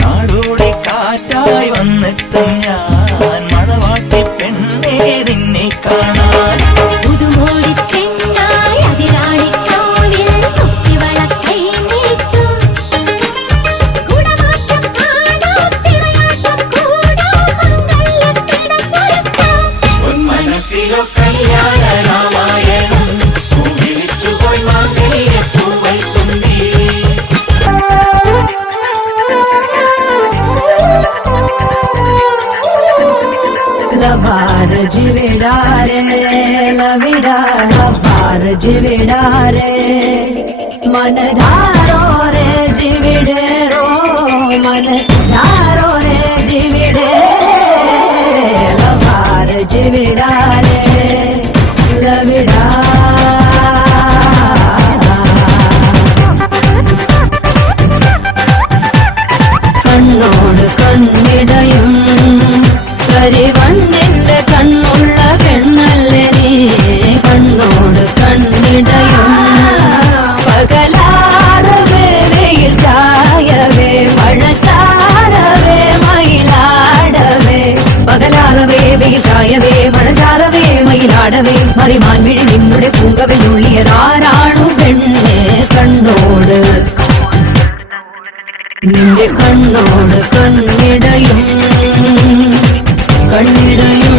നാടോടി കാറ്റായി വന്നെത്തും ഞാൻ മണവാട്ടി പെണ്ണേ നിന്നെ കാണാൻ പുതുമോടി പെണ്ണായി അതിരാണിക്കോവിൽ തൊപ്പിവളക്കൈ നീട്ടും കുടമാറ്റം കാണോ തിരയാട്ടം കൂടോ മംഗല്യത്തിടപ്പൊരുക്കാം മനസ്സിലോ കല്യാണ രാമായണം വിളിച്ചുപോയി മാംഗല്യപ്പൂവൽ തുമ്പി लभार जिविडारे लविडा लभार जिविडारे मन धारो रे जिविडेरो मन धारो रे जिविडे लभार जिविडारे लविडा കണ്ണോട് കണ്ണിടയും കരിവണ്ണിന്റെ കണ്ണുള്ള പെണ്ണല്ലേ നീ കണ്ണോട് കണ്ണിടയും പകലാറവേ വെയിൽ ചായവേ മഴ ചാരവേ മയിലാടവേ പകലാറവേ വെയിൽ ചായവേ മഴ ചാരവേ മയിലാടവേ മറിമാൻ മിഴി നിന്നുടെ പൂങ്കവിൽ ഉള്ളിയതാരാണു പെണ്ണെ കണ്ണോട് നിന്റെ കണ്ണോട് കണ്ണിടയും കണ്ണിടയും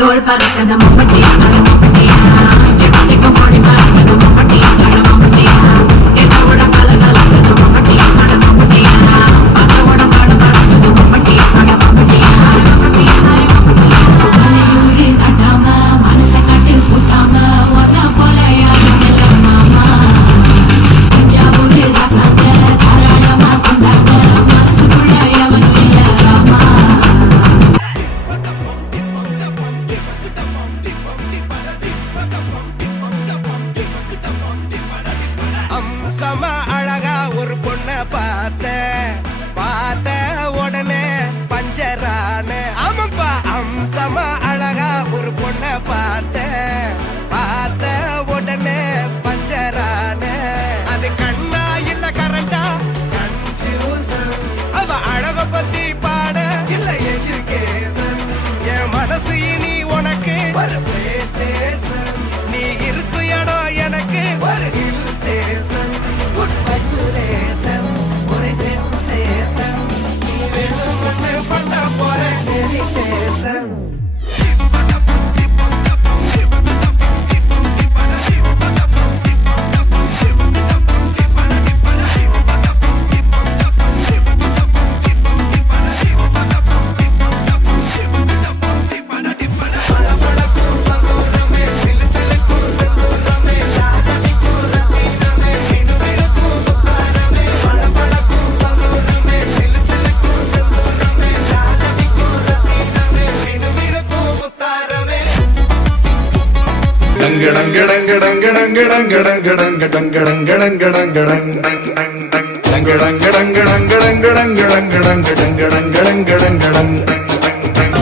தோல் பறக்கத மம்பட்டியா மம்பட்டியா ஜெட்டிக்கு போடி பறக்கத மம்பட்டியா மம்பட்டியா எத்தோட கல கலக்கத மம்பட்டியா மம்பட்டியா பத்தோட பாடு பாடுக்கத மம்பட்டியா மம்பட்டியா மம்பட்டியா மம்பட்டியா மலையூரி நடாம மனச கட்டி புத்தாம ஒன்ன போல யாரும் இல்ல மாமா தஞ்சாவூர் ரசாங்க தாராளமா கொண்டாங்க மனசுக்குள்ள எவனும் இல்ல ராமா அம்சமா அழகா ஒரு பொண்ண பார்த்த உடனே பஞ்சரான ஆமாப்பா அம்சமா அழகா ஒரு பொண்ண பார்த்த உடனே பஞ்சரான அது கண்ணா இல்ல கரண்டா கன்ஃபியூசன் அவ அழக பத்தி பாட இல்ல எஜுகேஷன் என் மனசு இனி உனக்கு ஒரு பிளே ஸ்டேஷன் நீ இருக்கு இடம் எனக்கு ஒரு ஹில் ஸ்டேஷன் குட்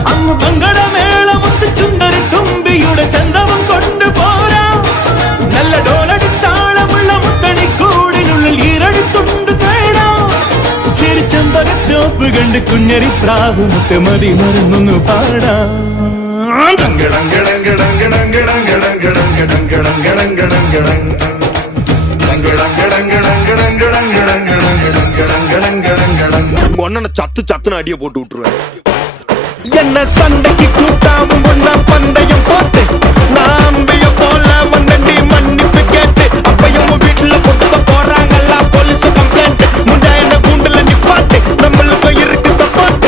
അങ്ങ് മംഗളമേളമുത്ത് ചുണ്ടരി തുമ്പിയുടെ ചന്തവും കൊണ്ടുപോരാ നല്ല ഡോലടി താളമുള്ള മുത്തണിക്കൂടിനുള്ളിൽ ഈരടിത്തുണ്ട് തേടാ ചിരിച്ചമ്പക ചോപ്പ് കണ്ട് കുഞ്ഞരി പ്രാവ് മുത്തമതി മറന്നൊന്നു പാടാ ஒன்னனை சத்து சத்துன்னு அடிய போட்டு விட்டுருவேன் என்ன சண்டைக்கு கூட்டாவும் ஒன்னா பந்தயம் போட்டு நாம்பிய போல வந்தண்டி மன்னிப்பு கேட்டு அப்பையும் வீட்டுல கொட்டுக்க போறாங்கல்ல போலீஸ் கம்ப்ளைண்ட் முஞ்சா என்ன கூண்டுல நிப்பாட்டு நம்மளுக்கு இருக்கு சப்போர்ட்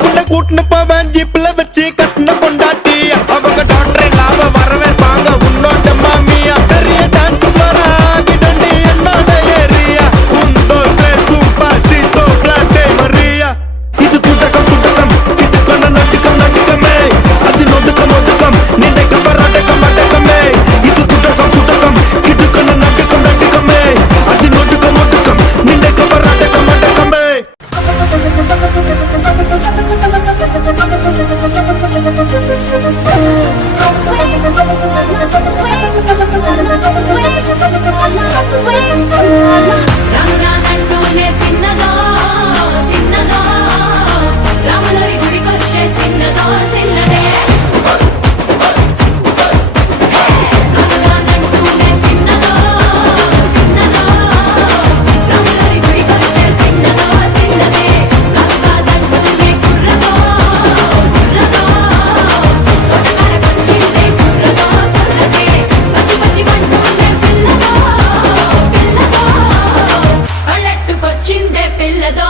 உன்னை கூட்டுன்னு போவேன் ஜீப்ல வச்சு கட்டின பொண்டாட்டி அவங்க டாக்டர் லாப வரவேற்பாங்க உன்னோட மாமியா பெரிய டான்ஸ் ஃப்ளோரா கிடண்டி என்னோட ஏரியா உந்தோ சூப்பா சீதோ பிளாட்டே மரியா இது துடக்கம் துடக்கம் இட்டுக்கொண்ட நட்டுக்கம் நட்டுக்கமே அது நொடுக்கம் ஒடுக்கம் நினைக்க பராட்டக்கம் அடக்கமே இது துடக்கம் துடக்கம் இட்டுக்கொண்ட நட்டுக்கம் நட்டுக்கமே அது நொடுக்கம் ஒடுக்கம் நினைக்க பராட்டக்கம் அடக்கமே రామురానంటూనే చిన్నదో చిన్నదో రాములరి గుడికొచ్చే చిన్నదో చిన్నదే రామురానంటూనే చిన్నదో చిన్నదో రాములరి గుడికొచ్చే చిన్నదో చిన్నదే కాకాదంటూనే కుర్రదో కుర్రదో తోటకాడకొచ్చిందే కుర్రదో కుర్రదే పచ్చి పచ్చి మంటూనే పిల్లదో పిల్లదో పల్లెట్టుకొచ్చిందే పిల్లదో